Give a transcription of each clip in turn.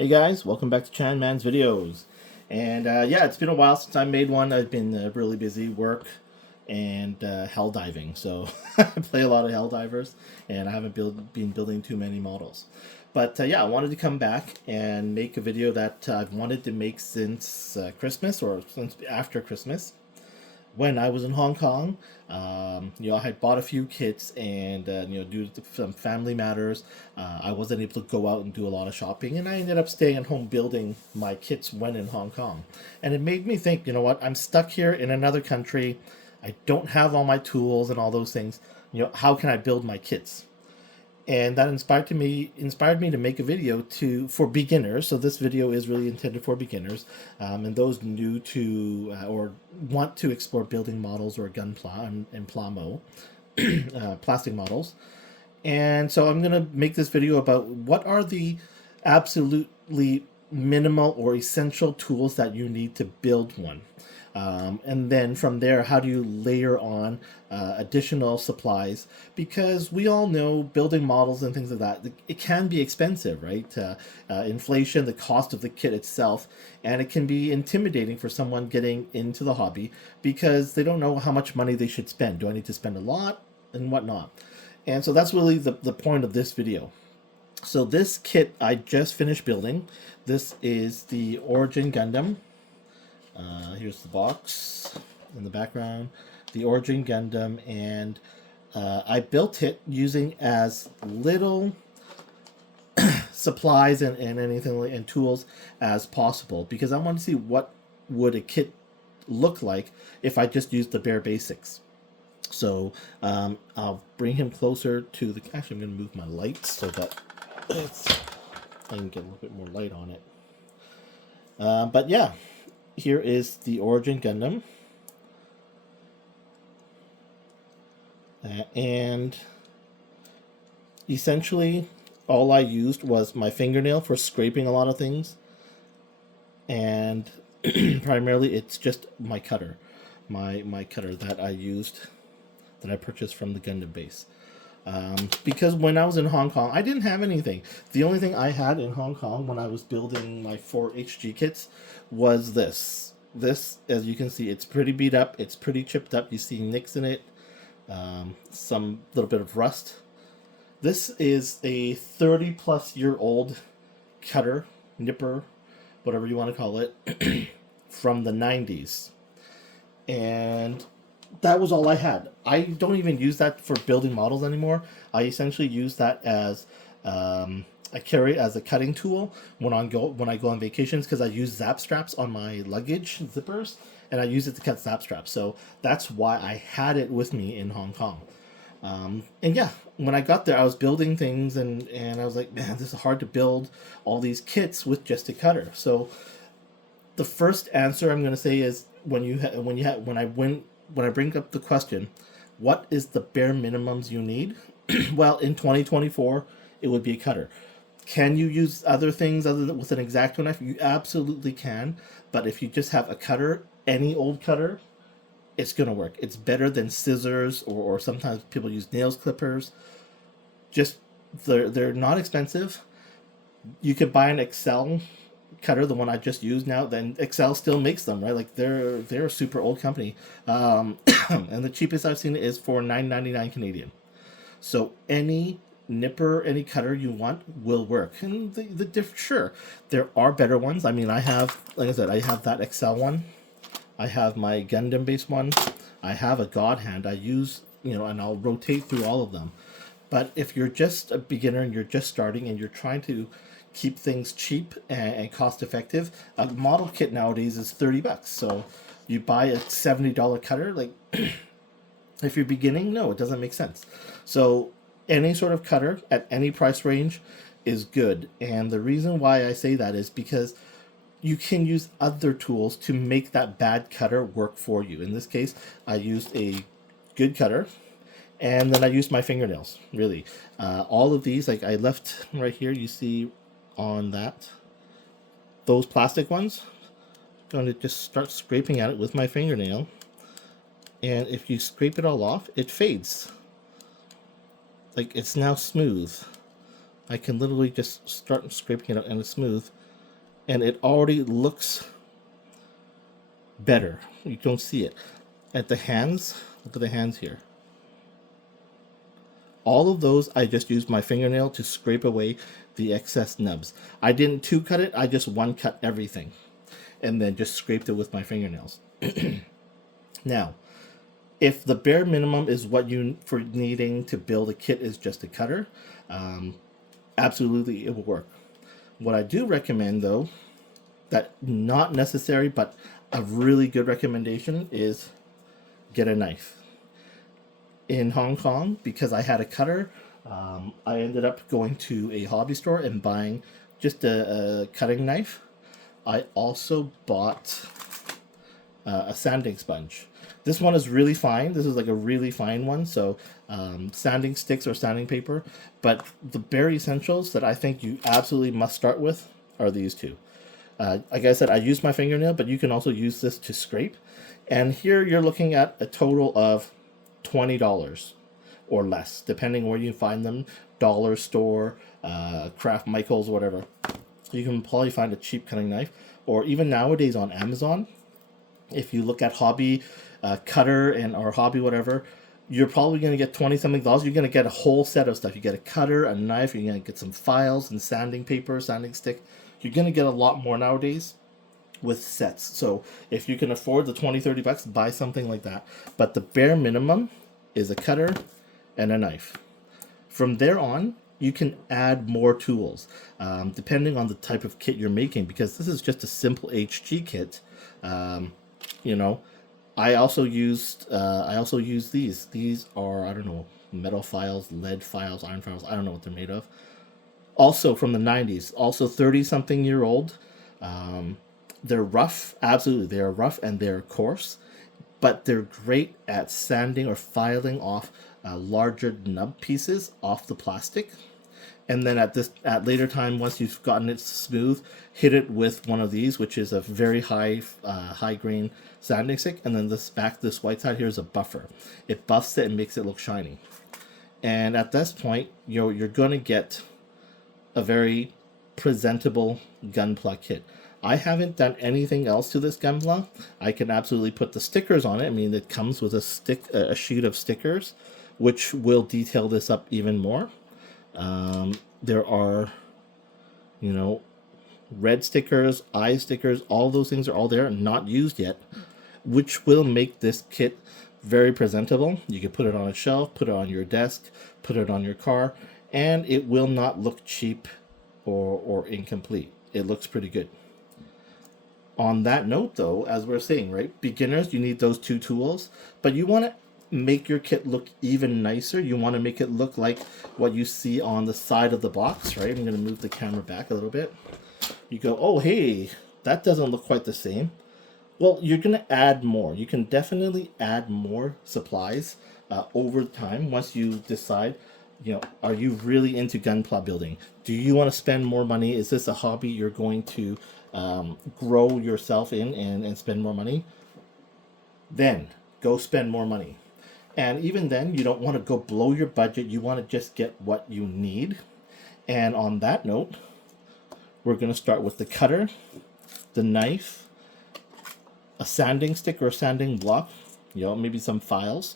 Hey guys, welcome back to Chan Man's videos. And yeah, it's been a while since I made one. I've been really busy work and hell diving, so I play a lot of hell divers, and I haven't been building too many models. But yeah, I wanted to come back and make a video that I've wanted to make since Christmas, or since after Christmas when I was in Hong Kong. I had bought a few kits, and due to some family matters, I wasn't able to go out and do a lot of shopping, and I ended up staying at home building my kits when in Hong Kong. And it made me think, you know what? I'm stuck here in another country. I don't have all my tools and all those things. How can I build my kits? And that inspired me to make a video for beginners. So this video is really intended for beginners, and those new to or want to explore building models or gunpla and plamo plastic models. And so I'm gonna make this video about what are the absolutely minimal or essential tools that you need to build one. And then from there, how do you layer on additional supplies? Because we all know building models and things like that, it can be expensive, right? Inflation, the cost of the kit itself, and it can be intimidating for someone getting into the hobby because they don't know how much money they should spend. Do I need to spend a lot and whatnot? And so that's really the point of this video. So this kit I just finished building. This is the Origin Gundam. Here's the box in the background, the Origin Gundam, and I built it using as little supplies and anything and tools as possible, because I want to see what would a kit look like if I just used the bare basics. So I'll bring him closer to the. Actually, I'm going to move my lights so that I can get a little bit more light on it. But yeah. Here is the Origin Gundam. And essentially, all I used was my fingernail for scraping a lot of things. And primarily, it's just my cutter. My cutter that I used, that I purchased from the Gundam base. Because when I was in Hong Kong, I didn't have anything. The only thing I had in Hong Kong when I was building my 4 HG kits was this. This, as you can see, it's pretty beat up. It's pretty chipped up. You see nicks in it, some little bit of rust. This is a 30-plus-year-old cutter, nipper, whatever you want to call it, from the 90s. And that was all I had. I don't even use that for building models anymore. I essentially use that as I carry it as a cutting tool when I go on vacations, because I use zap straps on my luggage zippers, and I use it to cut zap straps. So that's why I had it with me in Hong Kong. And yeah, when I got there, I was building things, and I was like, man, this is hard to build all these kits with just a cutter. So the first answer I'm going to say is when I bring up the question, what is the bare minimums you need? Well, in 2024, it would be a cutter. Can you use other things other than with an X-Acto knife? You absolutely can. But if you just have a cutter, any old cutter, it's going to work. It's better than scissors, or sometimes people use nails clippers. Just, they're not expensive. You could buy an Excel cutter, the one I just used now. Then Excel still makes them, right? Like they're a super old company, and the cheapest I've seen is for $9.99 Canadian. So any nipper, any cutter you want will work. And sure, there are better ones. I mean, I have, like I said, I have that Excel one. I have my Gundam based one. I have a God Hand. I use, and I'll rotate through all of them. But if you're just a beginner and you're just starting and you're trying to keep things cheap and cost effective, a model kit nowadays is $30. So you buy a $70 cutter, like if you're beginning, no, it doesn't make sense. So any sort of cutter at any price range is good. And the reason why I say that is because you can use other tools to make that bad cutter work for you. In this case, I used a good cutter, and then I used my fingernails, really. All of these, like I left right here, you see on that, those plastic ones, I'm going to just start scraping at it with my fingernail. And if you scrape it all off, it fades. Like, it's now smooth. I can literally just start scraping it out and it's smooth. and it already looks better. You don't see it. At the hands, look at the hands here. All of those, I just used my fingernail to scrape away the excess nubs. I didn't two cut it, I just one cut everything and then just scraped it with my fingernails. Now, if the bare minimum is what you for needing to build a kit is just a cutter, absolutely it will work. What I do recommend though, that not necessary but a really good recommendation, is get a knife. In Hong Kong, because I had a cutter, I ended up going to a hobby store and buying just a cutting knife. I also bought a sanding sponge. This one is really fine. This is like a really fine one. So sanding sticks or sanding paper. But the bare essentials that I think you absolutely must start with are these two. Like I said, I use my fingernail, but you can also use this to scrape. And here you're looking at a total of $20 or less, depending where you find them. Dollar store, Kraft Michaels, whatever. You can probably find a cheap cutting knife. Or even nowadays on Amazon, if you look at hobby cutter and or hobby whatever, you're probably going to get 20 something dollars. You're going to get a whole set of stuff. You get a cutter, a knife, you're going to get some files and sanding paper, sanding stick. You're going to get a lot more nowadays with sets. So if you can afford the 20-30 bucks, buy something like that. But the bare minimum is a cutter and a knife. From there on, you can add more tools depending on the type of kit you're making, because this is just a simple HG kit. You know, I also used these. These are, I don't know, metal files, lead files, iron files. I don't know what they're made of. Also from the 90s, also 30-something-year-old. They're rough, absolutely. They are rough and they're coarse, but they're great at sanding or filing off larger nub pieces off the plastic. And then at later time, once you've gotten it smooth, hit it with one of these, which is a very high grain sanding stick. And then this white side here is a buffer. It buffs it and makes it look shiny. And at this point, you're going to get a very presentable Gunpla kit. I haven't done anything else to this Gunpla. I can absolutely put the stickers on it. I mean, it comes with a sheet of stickers, which will detail this up even more. There are, you know, red stickers, eye stickers, all those things are all there, not used yet, which will make this kit very presentable. You can put it on a shelf, put it on your desk, put it on your car, and it will not look cheap or incomplete. It looks pretty good. On that note, though, as we're saying, right, beginners, you need those two tools, but you want to make your kit look even nicer. You want to make it look like what you see on the side of the box, right? I'm going to move the camera back a little bit. You go, oh, hey, that doesn't look quite the same. Well, you're going to add more. You can definitely add more supplies over time once you decide, you know, are you really into Gunpla building? Do you want to spend more money? Is this a hobby you're going to grow yourself in and spend more money? Then go spend more money. And even then, you don't want to go below your budget. You want to just get what you need. And on that note, we're going to start with the cutter, the knife, a sanding stick or a sanding block, you know, maybe some files.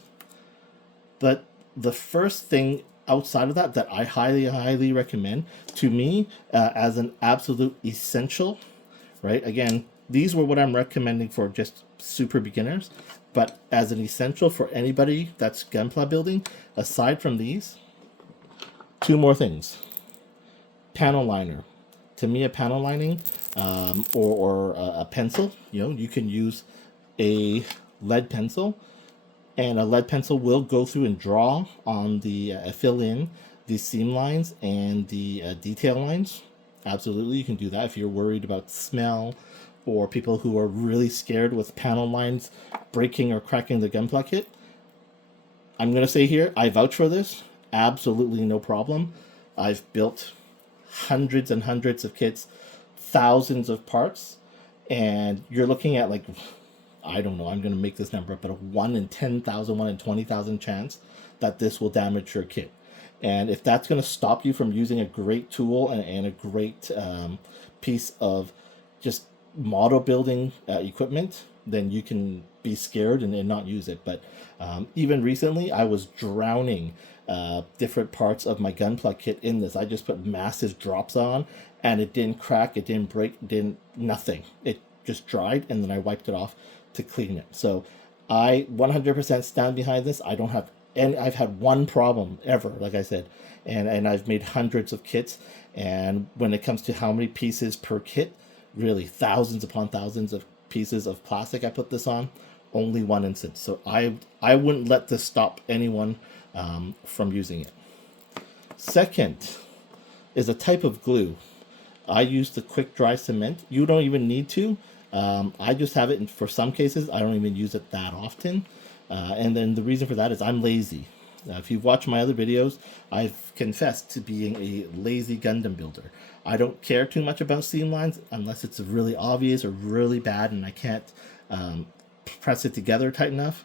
But the first thing outside of that I highly recommend, to me, as an absolute essential, right? Again, these were what I'm recommending for just super beginners, but as an essential for anybody that's Gunpla building, aside from these, two more things. Panel liner. To me, a panel lining or a pencil, you know, you can use a lead pencil, and a lead pencil will go through and draw on the fill in the seam lines and the detail lines. Absolutely, you can do that if you're worried about smell, or people who are really scared with panel lines breaking or cracking the Gunpla kit. I'm going to say here, I vouch for this. Absolutely no problem. I've built hundreds and hundreds of kits, thousands of parts, and you're looking at, like, I don't know, I'm going to make this number up, but a 1 in 10,000, 1 in 20,000 chance that this will damage your kit. And if that's going to stop you from using a great tool and a great piece of just model building equipment, then you can be scared and not use it. But even recently, I was drowning different parts of my Gunpla kit in this. I just put massive drops on, and it didn't crack, it didn't break, it didn't nothing. It just dried, and then I wiped it off to clean it. So I 100% stand behind this. I don't have, and I've had one problem ever, like I said, and I've made hundreds of kits. And when it comes to how many pieces per kit, really thousands upon thousands of pieces of plastic I put this on, only one instance. So I wouldn't let this stop anyone from using it. Second is a type of glue. I use the quick dry cement. You don't even need to. I just have it for some cases. I don't even use it that often. And then the reason for that is I'm lazy. If you've watched my other videos, I've confessed to being a lazy Gundam builder. I don't care too much about seam lines unless it's really obvious or really bad and I can't press it together tight enough.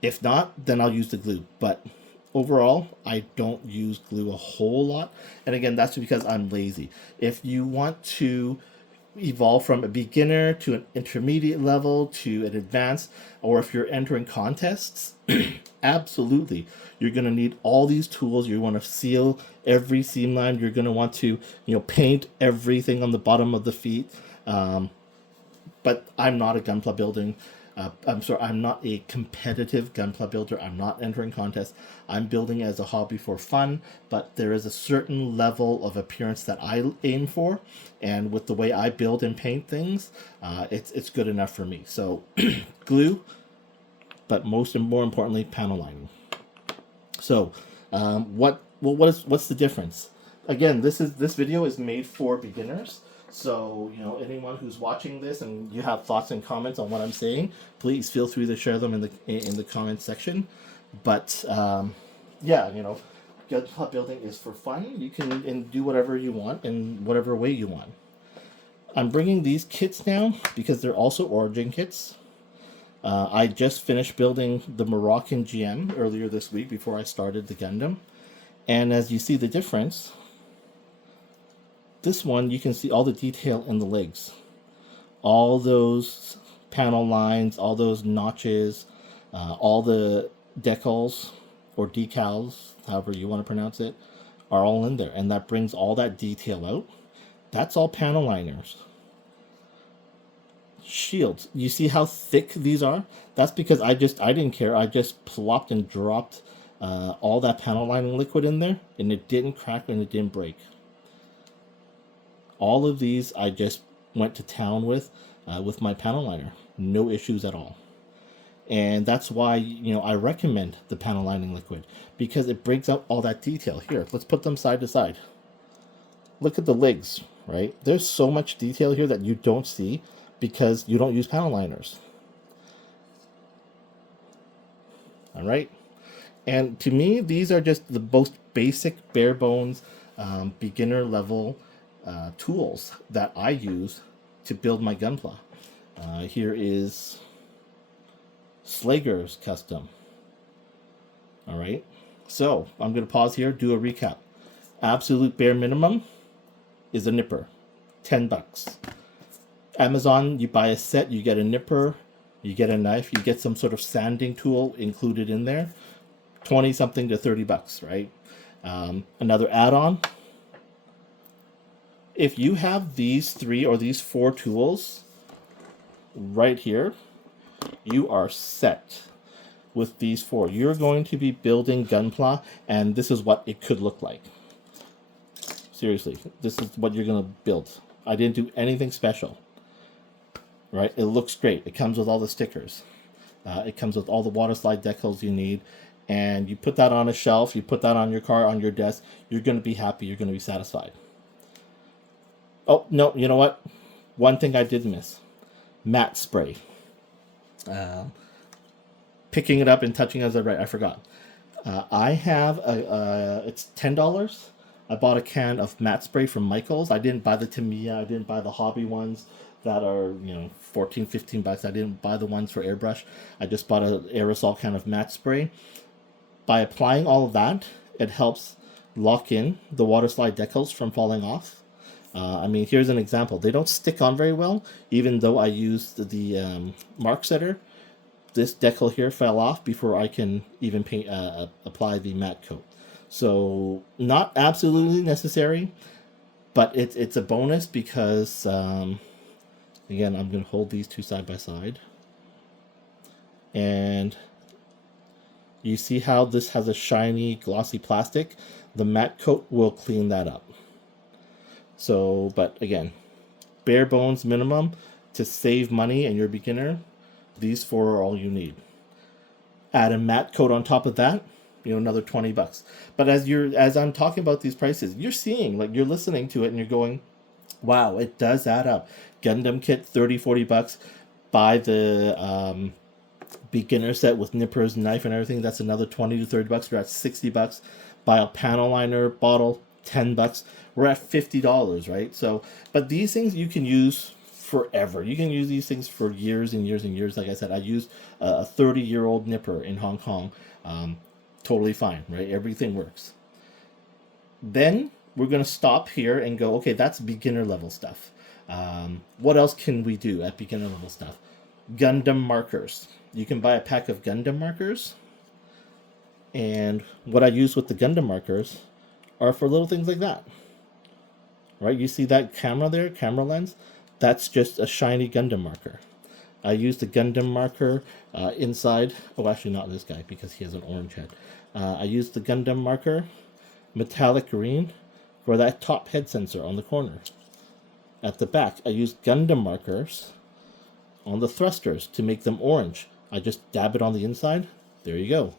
If not, then I'll use the glue. But overall, I don't use glue a whole lot. And again, that's because I'm lazy. If you want to evolve from a beginner to an intermediate level to an advanced, or if you're entering contests, absolutely, you're going to need all these tools. You want to seal every seam line. You're going to want to, paint everything on the bottom of the feet. But I'm not a Gunpla building. I'm not a competitive Gunpla builder. I'm not entering contests. I'm building as a hobby for fun, but there is a certain level of appearance that I aim for, and with the way I build and paint things, it's good enough for me. So glue, but more importantly, panel lining. So what's the difference? Again, this video is made for beginners. So, anyone who's watching this and you have thoughts and comments on what I'm saying, please feel free to share them in the comment section. But Gunpla building is for fun. You can do whatever you want in whatever way you want. I'm bringing these kits now because they're also origin kits. I just finished building the Moroccan GM earlier this week before I started the Gundam. And as you see the difference, this one, you can see all the detail in the legs. All those panel lines, all those notches, all the decals or decals, however you want to pronounce it, are all in there. And that brings all that detail out. That's all panel liners. Shields. You see how thick these are? That's because I didn't care. I just plopped and dropped all that panel lining liquid in there, and it didn't crack and it didn't break. All of these I just went to town with my panel liner. No issues at all. And that's why, I recommend the panel lining liquid, because it brings out all that detail. Here, let's put them side to side. Look at the legs, right? There's so much detail here that you don't see because you don't use panel liners. All right. And to me, these are just the most basic, bare bones, beginner level tools that I use to build my Gunpla. Here is Slager's custom. All right, so I'm going to pause here, do a recap. Absolute bare minimum is a nipper, $10. Amazon, you buy a set, you get a nipper, you get a knife, you get some sort of sanding tool included in there, 20 something to $30, right? Another add-on. If you have these 3 or these 4 tools right here, you are set with these 4. You're going to be building Gunpla, and this is what it could look like. Seriously, this is what you're going to build. I didn't do anything special, right? It looks great. It comes with all the stickers. It comes with all the water slide decals you need, and you put that on a shelf, you put that on your car, on your desk, you're going to be happy, you're going to be satisfied. Oh, no, you know what? One thing I did miss. Matte spray. Picking it up and touching as I forgot. I have it's $10. I bought a can of matte spray from Michael's. I didn't buy the Tamiya. I didn't buy the hobby ones that are, $14, $15. I didn't buy the ones for airbrush. I just bought an aerosol can of matte spray. By applying all of that, it helps lock in the water slide decals from falling off. I mean, here's an example. They don't stick on very well, even though I used the mark setter. This decal here fell off before I can even apply the matte coat. So not absolutely necessary, but it's a bonus because again, I'm going to hold these two side by side, and you see how this has a shiny glossy plastic. The matte coat will clean that up. So, but again, bare bones minimum to save money and you're a beginner. These four are all you need. Add a matte coat on top of that, another $20. But as I'm talking about these prices, you're seeing, like, you're listening to it and you're going, wow, it does add up. Gundam kit, 30, $40. Buy the beginner set with nippers, knife, and everything. That's another 20 to $30. We're at $60. Buy a panel liner bottle, $10. We're at $50, right? So, but these things you can use forever. You can use these things for years and years and years. Like I said, I used a 30-year-old nipper in Hong Kong. Totally fine, right? Everything works. Then we're going to stop here and go, okay, that's beginner level stuff. What else can we do at beginner level stuff? Gundam markers. You can buy a pack of Gundam markers. And what I use with the Gundam markers are for little things like that. Right? You see that camera there, camera lens? That's just a shiny Gundam marker. I used the Gundam marker inside. Oh, actually not this guy because he has an orange head. I used the Gundam marker, metallic green, for that top head sensor on the corner. At the back, I used Gundam markers on the thrusters to make them orange. I just dab it on the inside. There you go.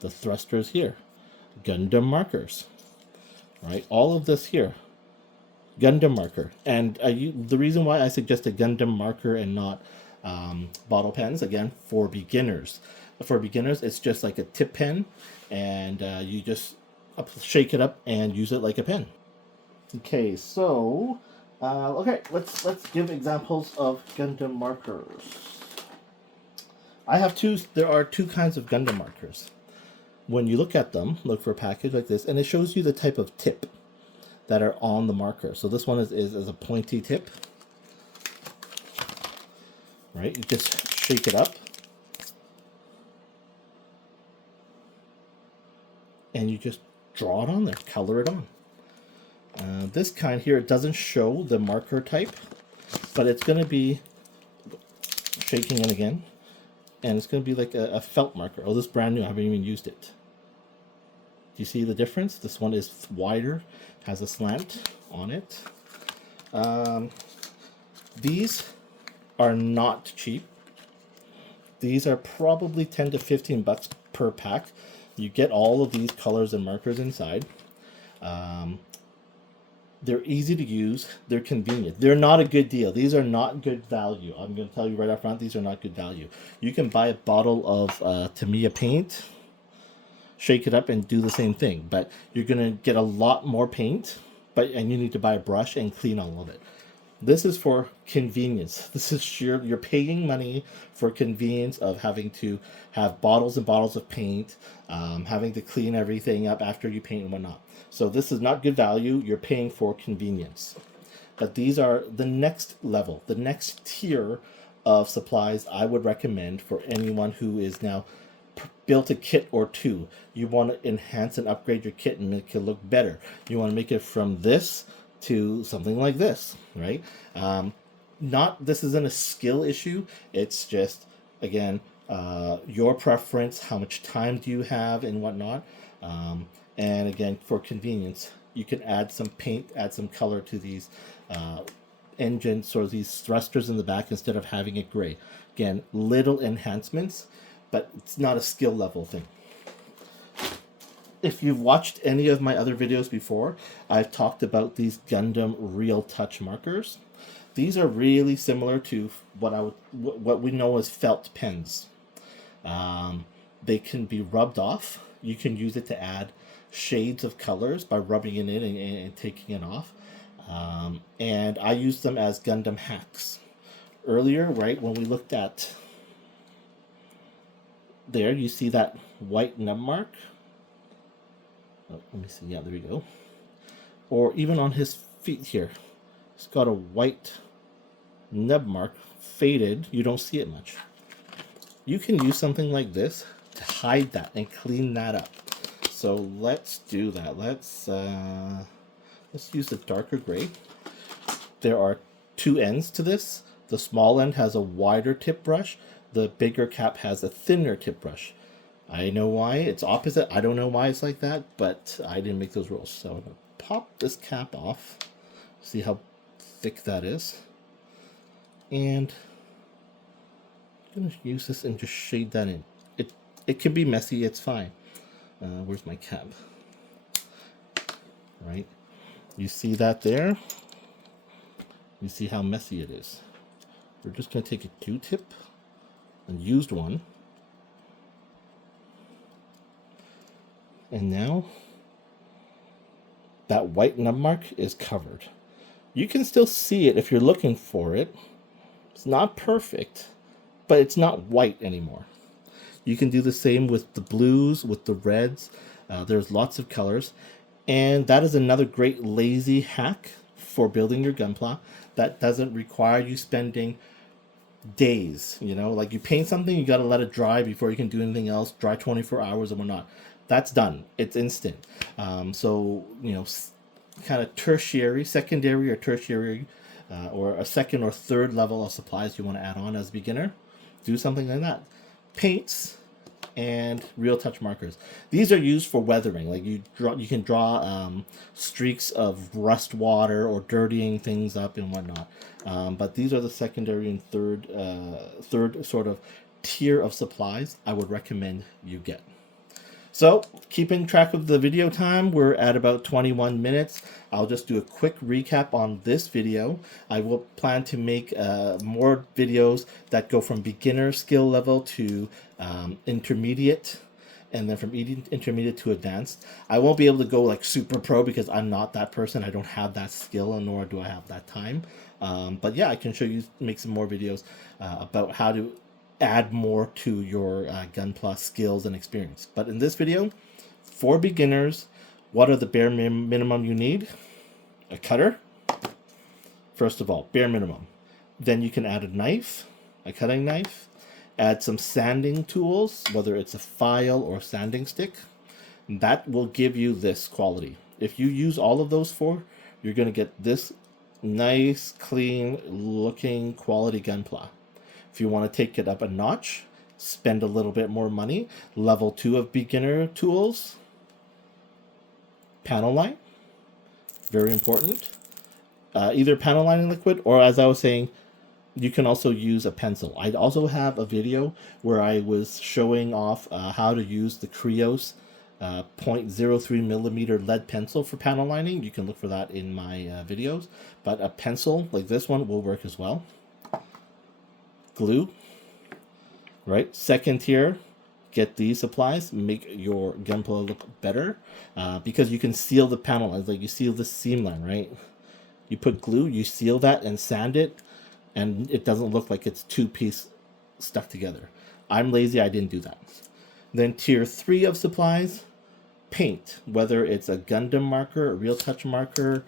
The thrusters here. Gundam markers. Right? All of this here. Gundam marker. And the reason why I suggest a Gundam marker and not bottle pens, again, for beginners. For beginners, it's just like a tip pen, and you just shake it up and use it like a pen. Okay, so okay, let's give examples of Gundam markers. I have two. There are two kinds of Gundam markers. When you look at them, look for a package like this, and it shows you the type of tip that are on the marker. So this one is a pointy tip. Right? You just shake it up. And you just draw it on there, color it on. This kind here, it doesn't show the marker type, but it's going to be shaking it again. And it's going to be like a felt marker. Oh, this is brand new. I haven't even used it. Do you see the difference? This one is wider, has a slant on it. These are not cheap. These are probably 10 to 15 bucks per pack. You get all of these colors and markers inside. They're easy to use. They're convenient. They're not a good deal. These are not good value. I'm going to tell you right up front, these are not good value. You can buy a bottle of Tamiya paint, shake it up, and do the same thing. But you're going to get a lot more paint, and you need to buy a brush and clean all of it. This is for convenience. This is you're paying money for convenience of having to have bottles and bottles of paint, having to clean everything up after you paint and whatnot. So this is not good value. You're paying for convenience. But these are the next level, the next tier of supplies I would recommend for anyone who is now built a kit or two. You want to enhance and upgrade your kit and make it look better. You want to make it from this to something like this, right? This isn't a skill issue. It's just, again, your preference, how much time do you have and whatnot. And again, for convenience, you can add some paint, add some color to these engines or these thrusters in the back instead of having it gray. Again, little enhancements, but it's not a skill level thing. If you've watched any of my other videos before, I've talked about these Gundam Real Touch markers. These are really similar to what we know as felt pens. They can be rubbed off. You can use it to add shades of colors by rubbing it in and taking it off. And I use them as Gundam hacks. Earlier, right, when we looked at there, you see that white nub mark? Oh, let me see. Yeah, there we go. Or even on his feet here. It's got a white nub mark, faded. You don't see it much. You can use something like this to hide that and clean that up. So let's do that. Let's use the darker gray. There are two ends to this. The small end has a wider tip brush. The bigger cap has a thinner tip brush. I know why it's opposite. I don't know why it's like that, but I didn't make those rules. So I'm gonna pop this cap off. See how thick that is. And I'm gonna use this and just shade that in. It can be messy, it's fine. Where's my cap? Right? You see that there? You see how messy it is. We're just gonna take a Q-tip, a used one. And now that white nub mark is covered. You can still see it if you're looking for it. It's not perfect, but it's not white anymore. You can do the same with the blues, with the reds. There's lots of colors. And that is another great lazy hack for building your Gunpla that doesn't require you spending days. You know, like you paint something, you got to let it dry before you can do anything else, dry 24 hours and whatnot. That's done. It's instant. So, you know, kind of tertiary, secondary or tertiary, or a second or third level of supplies you want to add on as a beginner, do something like that. Paints and real touch markers. These are used for weathering. Like you can draw streaks of rust water or dirtying things up and whatnot. But these are the secondary and third sort of tier of supplies I would recommend you get. So, keeping track of the video time, we're at about 21 minutes. I'll just do a quick recap on this video. I will plan to make more videos that go from beginner skill level to intermediate, and then from intermediate to advanced. I won't be able to go like super pro because I'm not that person. I don't have that skill, and nor do I have that time. But yeah, I can show you, make some more videos about how to add more to your Gunpla skills and experience. But in this video, for beginners, what are the bare minimum you need? A cutter, first of all, bare minimum. Then you can add a knife, a cutting knife, add some sanding tools, whether it's a file or sanding stick. That will give you this quality. If you use all of those four, you're going to get this nice, clean looking quality Gunpla. If you want to take it up a notch, spend a little bit more money. Level 2 of beginner tools. Panel line. Very important. Either panel lining liquid, or as I was saying, you can also use a pencil. I also have a video where I was showing off how to use the Krios 0.03 millimeter lead pencil for panel lining. You can look for that in my videos. But a pencil like this one will work as well. Glue, right? Second tier, get these supplies, make your Gunpla look better, because you can seal the panel, like you seal the seam line, right? You put glue, you seal that and sand it, and it doesn't look like it's two-piece stuck together. I'm lazy, I didn't do that. Then tier 3 of supplies, paint, whether it's a Gundam marker, a real touch marker,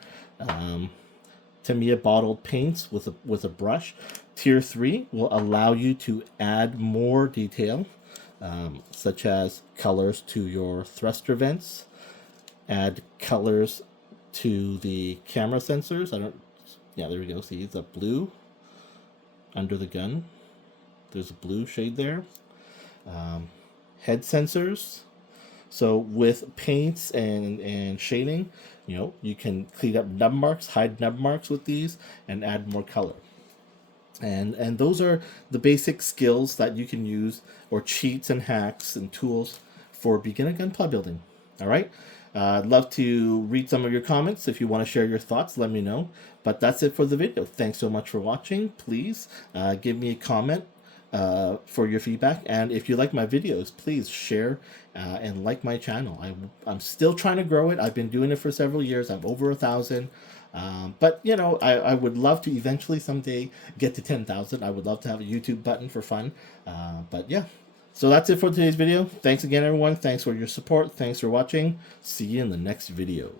Tamiya bottled paints with a brush. Tier 3 will allow you to add more detail, such as colors to your thruster vents, add colors to the camera sensors. Yeah, there we go. See, the blue under the gun. There's a blue shade there. Head sensors. So with paints and shading, you know, you can clean up nub marks, hide nub marks with these, and add more color. And those are the basic skills that you can use, or cheats and hacks and tools for beginner Gunpla building. All right. I'd love to read some of your comments. If you want to share your thoughts, let me know. But that's it for the video. Thanks so much for watching. Please give me a comment for your feedback. And if you like my videos, please share and like my channel. I'm still trying to grow it. I've been doing it for several years. I'm over 1,000. But, you know, I would love to eventually someday get to 10,000. I would love to have a YouTube button for fun. But, yeah. So that's it for today's video. Thanks again, everyone. Thanks for your support. Thanks for watching. See you in the next video.